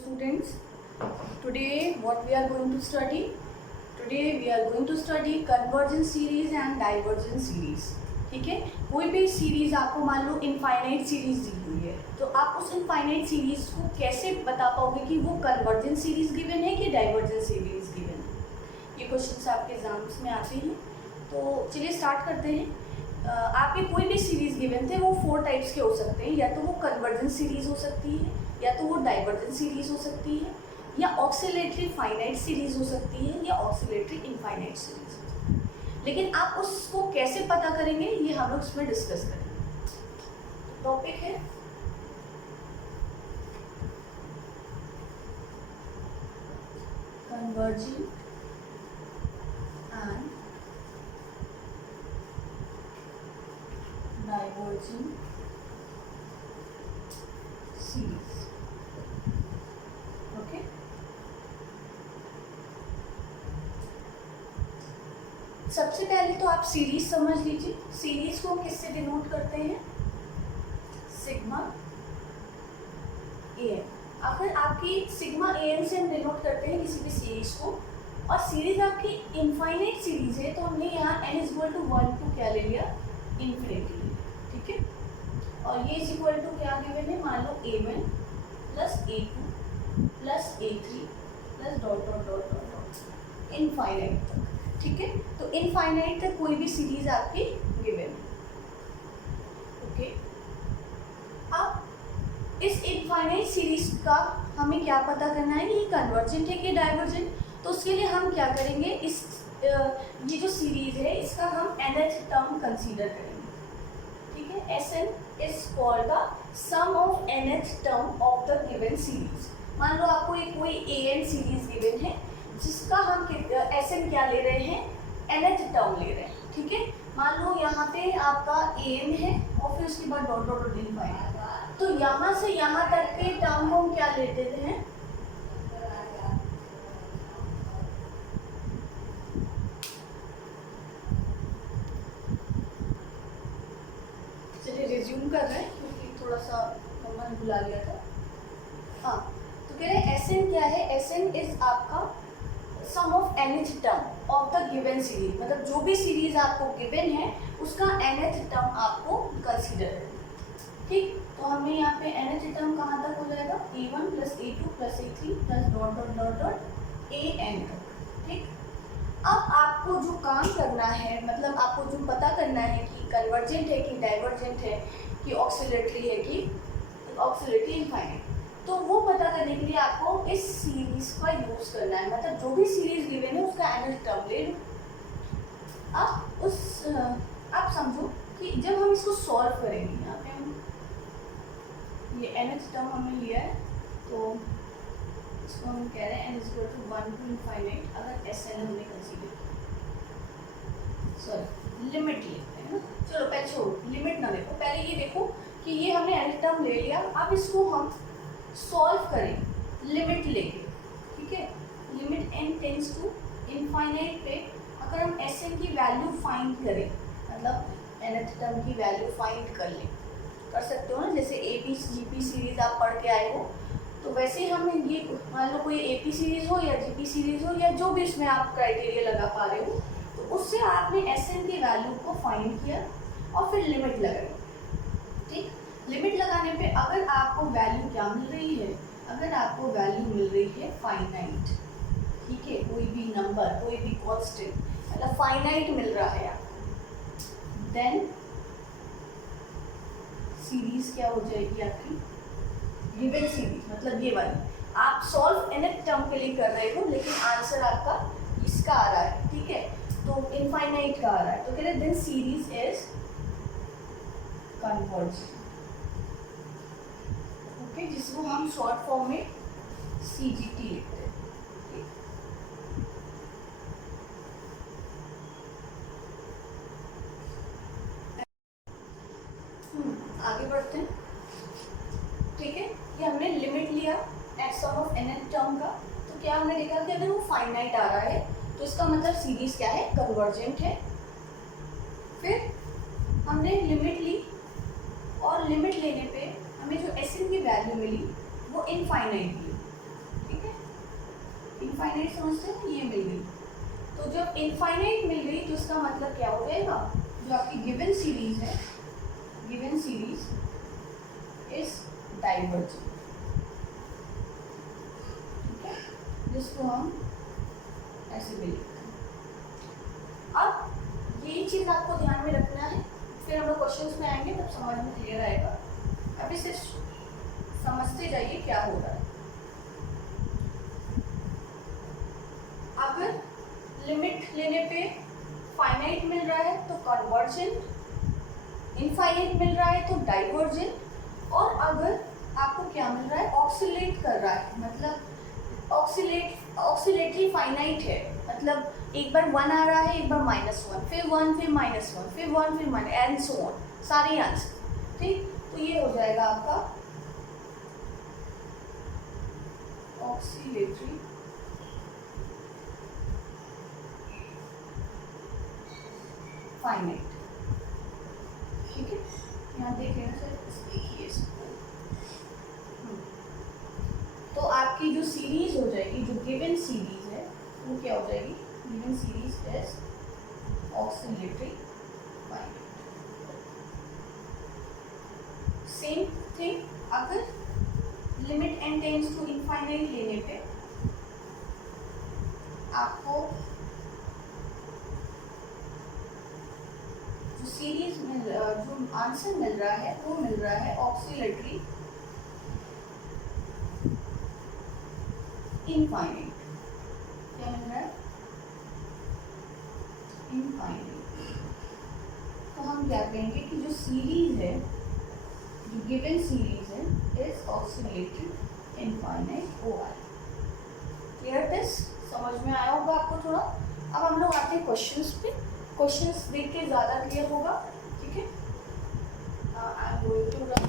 students, today what we are going to study? Today we are going to study convergent series and divergent series. ठीक है, कोई भी series आपको मान लो infinite series दी हुई है, तो आप उस इनफाइनाइट सीरीज को कैसे बता पाओगे कि वो कन्वर्जेंट सीरीज गिवन है कि डाइवर्जेंट सीरीज गिवन है? ये क्वेश्चंस आपके एग्जाम्स में आते हैं। तो चलिए स्टार्ट करते हैं। आपके कोई भी सीरीज गिवन थे वो 4 टाइप्स के हो सकते हैं, या तो वो कन्वर्जेंट सीरीज हो सकती है, या तो वो डाइवर्जेंट सीरीज हो सकती है, या ऑक्सीलेटरी फाइनाइट सीरीज हो सकती है, या ऑक्सीलेटरी इनफाइनाइट सीरीज। लेकिन आप उसको कैसे पता करेंगे ये हम लोग इसमें डिस्कस करेंगे। टॉपिक है converging and diverging series. Okay, सबसे पहले तो आप सीरीज समझ लीजिए। सीरीज को किससे डिनोट करते हैं? Sigma A N. अगर आपकी सिग्मा ए एन से हम डिनोट करते हैं किसी भी सीरीज को, और सीरीज आपकी इनफाइनाइट सीरीज है, तो हमने यहाँ n is equal to 1 to क्या ले लिया? इन्फिनिटी। ठीक है, और ये इज इक्वल टू क्या गिवन है? मान लो a1 plus a2 plus a3 plus dot dot dot dot dot infinite तक। ठीक है, तो इनफाइनाइट तक कोई भी सीरीज आपकी गिवन है। ओके, अब इस इनफाइनाइट सीरीज का हमें क्या पता करना है कि ये कन्वर्जेंट है कि डाइवर्जेंट। तो उसके लिए हम क्या करेंगे, इस ये जो सीरीज है इसका हम nth टर्म कंसीडर करेंगे। ठीक है, Sn is called the sum of nth term of the given series. मान लो आपको एक कोई an सीरीज गिवन है जिसका हम Sn क्या ले रहे हैं? nth टर्म ले रहे हैं। ठीक है, मान लो यहाँ पे आपका an है और फिर उसके बाद डॉट डॉट डॉट इनफाइनाइट, तो यहाँ से यहाँ तक के टर्म को हम क्या लेते हैं? चलिए रिज्यूम कर रहे हैं क्योंकि थोड़ा सा मन भुला गया था। हाँ, तो कह रहे हैं Sn क्या है? Sn इज आपका sum of nth term of the given series. मतलब जो भी सीरीज आपको गिवन है उसका nth टर्म आपको कंसीडर करना। ठीक, तो हमें यहाँ पे nth टर्म कहाँ तक हो जाएगा? a1 plus a2 plus a3 plus dot dot dot dot an तक। ठीक, अब आपको जो काम करना है, मतलब आपको जो पता करना है कि कन्वर्जेंट है कि डाइवर्जेंट है कि ऑक्सीलेटरी है कि ऑक्सीलेटरी इनफाइनाइट, तो वो पता करने के लिए आपको इस सीरीज का यूज करना है। मतलब जो भी सीरीज गिवन है उसका nth टर्म ले लो। आप समझो कि जब हम इसको सॉल्व करेंगे, यहाँ पे हम ये nth टर्म हमने लिया है, तो इसको हम कह रहे हैं n is equal to 1 to infinite. अगर Sn हमने कंसीडर किया, सॉरी लिमिट लेते हैं ना। चलो पहले छोड़ो, लिमिट ना देखो, पहले ये देखो कि ये हमने nth टर्म ले लिया। अब इसको हम सॉल्व करें लिमिट लेके। ठीक है, limit n tends to infinite पे अगर हम Sn की वैल्यू फाइंड करें, मतलब nth टर्म की वैल्यू फाइंड कर लें, कर सकते हो ना। जैसे AP GP सीरीज आप पढ़ के आए हो, तो वैसे हम ये मान लो कोई AP सीरीज हो या GP सीरीज हो या जो भी इसमें आप क्राइटेरिया लगा पा रहे हो, तो उससे आपने Sn की वैल्यू को फाइंड किया और फिर लिमिट लगाई। ठीक, लिमिट लगाने पे अगर आपको वैल्यू क्या मिल रही है? अगर आपको वैल्यू मिल रही है फाइनाइट, ठीक है, कोई भी नंबर, कोई भी कांस्टेंट, मतलब फाइनाइट मिल रहा है आपको, देन सीरीज क्या हो जाएगी आपकी? Given series. मतलब ये वाली आप सॉल्व nth टर्म के लिए कर रहे हो, लेकिन आंसर आपका इसका आ रहा है। ठीक है, तो इनफाइनाइट का आ रहा है, तो कह रहे then series is convergent. Okay, जिसको हम शॉर्ट फॉर्म में CGT लिखते हैं। आगे बढ़ते हैं। ठीक है, ये हमने लिमिट लिया सम ऑफ nth टर्म का, तो क्या हमने देखा कि अगर वो फाइनाइट आ रहा है तो इसका मतलब सीरीज क्या है? कन्वर्जेंट है। फिर हमने लिमिट ली और लिमिट लेने पे हमें जो Sn की वैल्यू मिली वो इनफाइनाइट मिली। ठीक है, इनफाइनाइट समझते हैं, ये मिल गई। तो जब इनफाइनाइट मिल गई तो इसका मतलब क्या हो जाएगा, जो आपकी गिवन सीरीज है, गिवन सीरीज इज डाइवर्जेंट, ठीक है, जिसको हम ऐसे भी लिखते हैं। अब ये चीज़ आपको ध्यान में रखना है, फिर हम लोग क्वेश्चंस में आएंगे तब समझ में क्लियर आएगा। अभी सिर्फ समझते जाइए क्या हो रहा है। अगर लिमिट लेने पे फाइनाइट मिल रहा है तो कन्वर्जेंट, इनफाइनाइट मिल रहा है तो डाइवर्जेंट, और अगर आपको क्या मिल रहा है, ऑक्सीलेट कर रहा है, मतलब ऑक्सीलेटरी फाइनाइट है, मतलब एक बार 1 आ रहा है, एक बार -1, फिर 1, फिर -1, फिर 1, फिर माइनस, एंड सो ऑन, सारे आंसर, ठीक। तो ये हो जाएगा आपका ऑक्सीलेटरी फाइनाइट, ठीक है। यहाँ देख लेना सर, देखिए इसको। तो आपकी जो सीरीज हो जाएगी, जो गिवन सीरीज है, वो क्या हो जाएगी, given series is oscillatory finite. Same thing, अगर limit n tends to infinite लेने पे आपको जो सीरीज में जो आंसर मिल रहा है वो मिल रहा है ऑक्सीलेटरी इनफाइनाइट। क्या मिल रहा है, इनफाइनाइट। तो हम क्या कहेंगे कि जो सीरीज है, जो गिवन सीरीज है, is oscillatory infinite OI। Clear this, समझ में आया होगा आपको थोड़ा। अब हम लोग आते हैं क्वेश्चंस पे, क्वेश्चंस देख के ज़्यादा क्लियर होगा, ठीक है। I am going to run.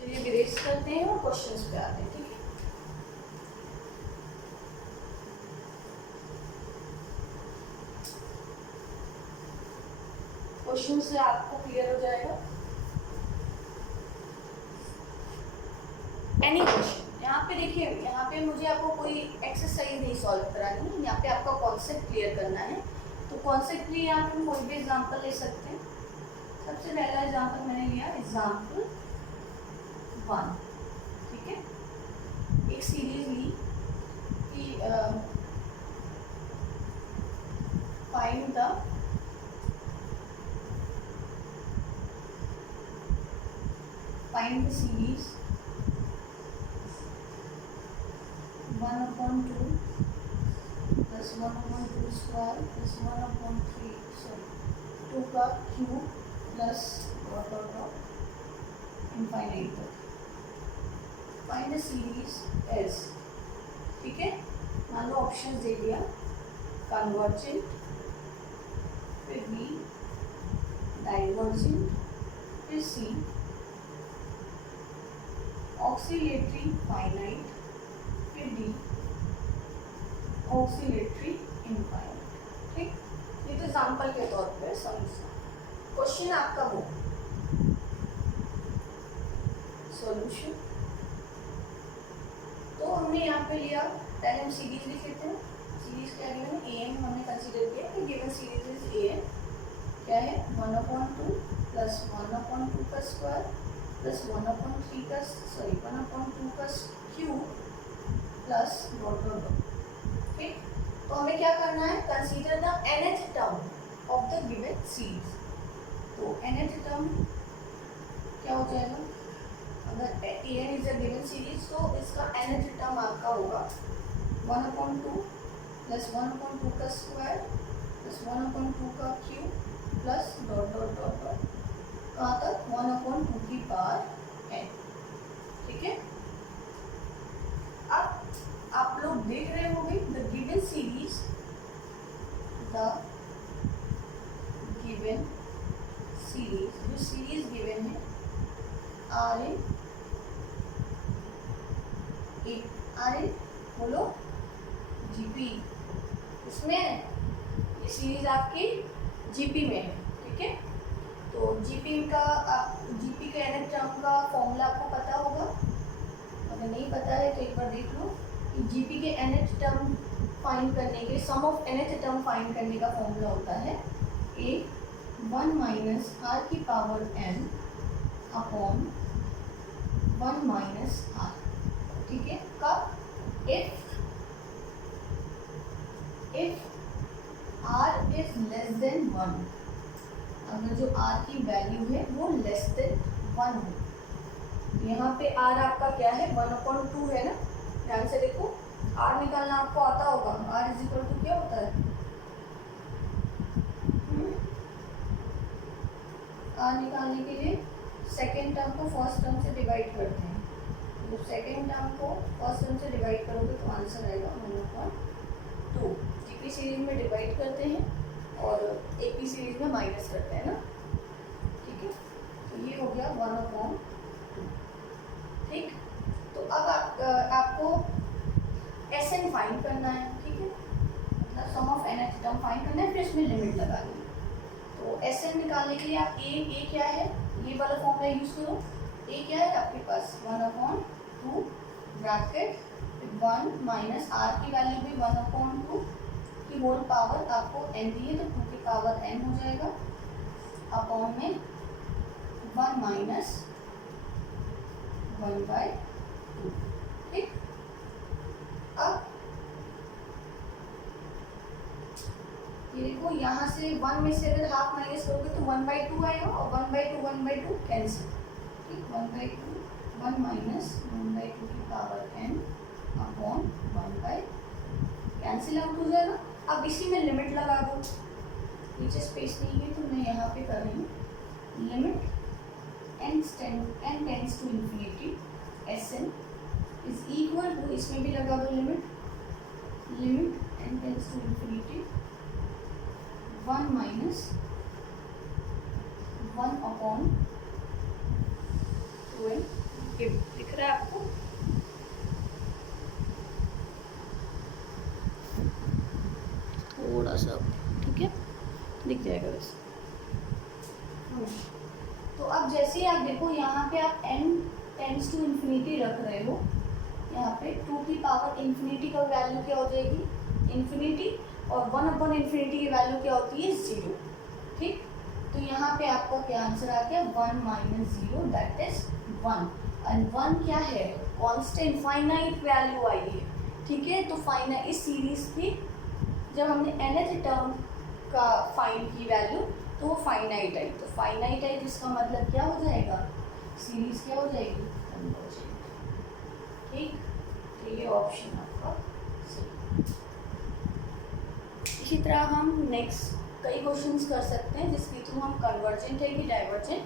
चलिए इरेज करते हैं और क्वेश्चंस पे आते हैं, ठीक है। क्वेश्चन से आपको क्लियर हो जाएगा। एनी क्वेश्चन, यहाँ पे देखिए, यहाँ पे मुझे आपको कोई एक्सरसाइज नहीं सॉल्व करानी है, यहाँ पे आपका कॉन्सेप्ट क्लियर करना है। तो कॉन्सेप्ट के लिए यहाँ पे कोई भी एग्जांपल ले सकते हैं। सबसे पहला एग्जांपल मैंने लिया एग्जांपल 1, ठीक है। एक सीरीज ली कि find the series 1/2 plus 1/2 square plus 1/3, sorry 2 का cube plus dot dot dot infinite तक। फाइंड द सीरीज एस, ठीक है। मान लो ऑप्शन दे दिया, कन्वर्जेंट, फिर बी डाइवर्जेंट, फिर सी ऑक्सीलेटरी फाइनाइट, फिर डी ऑक्सीलेटरी इनफाइनाइट, ठीक। ये तो एग्जाम्पल के तौर पर समझना। क्वेश्चन आपका हो सॉल्यूशन। तो हमने यहाँ पे लिया, पहले हम सीरीज लिख लेते हैं। सीरीज क्या गिवन है, ए एन हमने कंसीडर किया कि given series is a n क्या है, 1/2 प्लस 1/2 का स्क्वायर प्लस 1/3 का, सॉरी 1/2 का cube plus dot dot dot, ठीक। तो हमें क्या करना है, consider the nth term of the given series. तो nth टर्म क्या हो जाएगा, अगर A N is a given series तो इसका nth टर्म आपका होगा 1/2 प्लस 1/2 का स्क्वायर प्लस 1/2 का cube plus dot dot dot dot, कहाँ तक, 1/2 की पावर n, ठीक है। अब आप लोग देख रहे होंगे द गिवन सीरीज, जो सीरीज गिवन है आर इन बोलो जीपी, इसमें ये सीरीज आपकी जीपी में है, ठीक है। तो जीपी का nth टर्म का फॉर्मूला आपको पता होगा, अगर नहीं पता है तो एक बार देख लो कि जीपी के nth टर्म फाइंड करने के, sum of nth term find करने का फॉर्मूला होता है a 1 माइनस आर की power n upon 1 minus r, ठीक है। कब? If r is less than 1, अगर जो r की वैल्यू है वो लेस देन 1 हो। यहाँ पे r आपका क्या है, 1/2 है ना, ध्यान से देखो, r निकालना आपको आता होगा, r इज इक्वल टू क्या होता है, r निकालने के लिए सेकेंड टर्म को फर्स्ट टर्म से डिवाइड करते हैं, तो सेकेंड टर्म को फर्स्ट टर्म से डिवाइड करोगे तो आंसर आएगा 1/2। जीपी सीरीज में डिवाइड करते हैं और एपी सीरीज में माइनस करते हैं ना, ठीक है। तो ये हो गया 1/2, ठीक। तो अब आपको SN फाइंड करना है, ठीक है, मतलब सम ऑफ nth टर्म फाइंड करना है, फिर इसमें लिमिट लगानी है। तो SN निकालने के लिए आप a क्या है, ये वाला फॉर्मूला यूज करो। a क्या है आपके पास, 1/2 ब्रैकेट 1 माइनस r की वैल्यू भी 1/2 की होल पावर आपको n दी है तो 2 की पावर n हो जाएगा, अपॉन में 1 माइनस 1/2, ठीक। अब ये देखो, यहाँ से 1 में से अगर हाफ माइनस करोगे तो 1/2 आएगा और 1/2 कैंसिल, ठीक। 1/2 1 माइनस 1/2 की power n upon 1/, cancel out हो जाएगा। अब इसी में लिमिट लगा दो, नीचे स्पेस नहीं है तो मैं यहाँ पे कर रही हूँ, limit n tends to infinity Sn is equal to, इसमें भी लगा दो limit n tends to infinity 1 minus 1/2, दिख रहा है आपको, थोड़ा सा, ठीक है, दिख जाएगा वैसे। तो अब जैसे ही आप देखो, यहाँ पे आप n टेंड्स टू इन्फिनिटी रख रहे हो, यहाँ पे 2 की पावर इन्फिनिटी का वैल्यू क्या हो जाएगी, इन्फिनिटी, और 1/∞ की वैल्यू क्या होती है, 0, ठीक। तो यहाँ पे आपका क्या आंसर आ गया, 1 माइनस 0 दैट इज 1, एंड 1 क्या है, कांस्टेंट फाइनाइट वैल्यू आई है, ठीक है। तो फाइनाइट इस सीरीज की जब हमने nth टर्म का फाइंड की वैल्यू तो वो फाइनाइट आई, तो फाइनाइट आई जिसका मतलब क्या हो जाएगा, सीरीज क्या हो जाएगी, कन्वर्जेंट, ठीक। तो ये ऑप्शन आपका सही। इसी तरह हम नेक्स्ट कई क्वेश्चंस कर सकते हैं जिसके थ्रू हम कन्वर्जेंट है कि डाइवर्जेंट